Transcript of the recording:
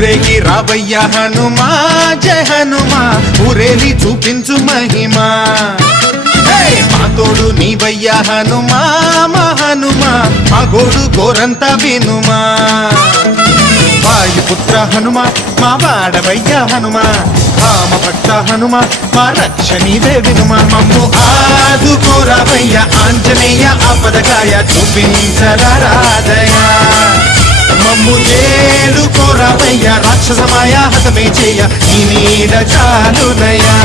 ఊరేగి రావయ్య హనుమా జయ హనుమా ఊరేలి చూపించు మహిమా మా తోడు నీవయ్య హనుమా మా హనుమా మా గోడు గోరంత వినుమా వాయుపుత్ర హనుమా మా వాడవయ్య హనుమా రామ భక్త హనుమా మా రక్షణీదే వినుమా మమ్ము ఆదుకోరావయ్య ఆంజనేయ ఆపదకాయ చూపించరాదయ మమ్ము చేరుకోరావయ్య రాక్షసమాయ హతమే చేయ ఈ నీడ చాలునయా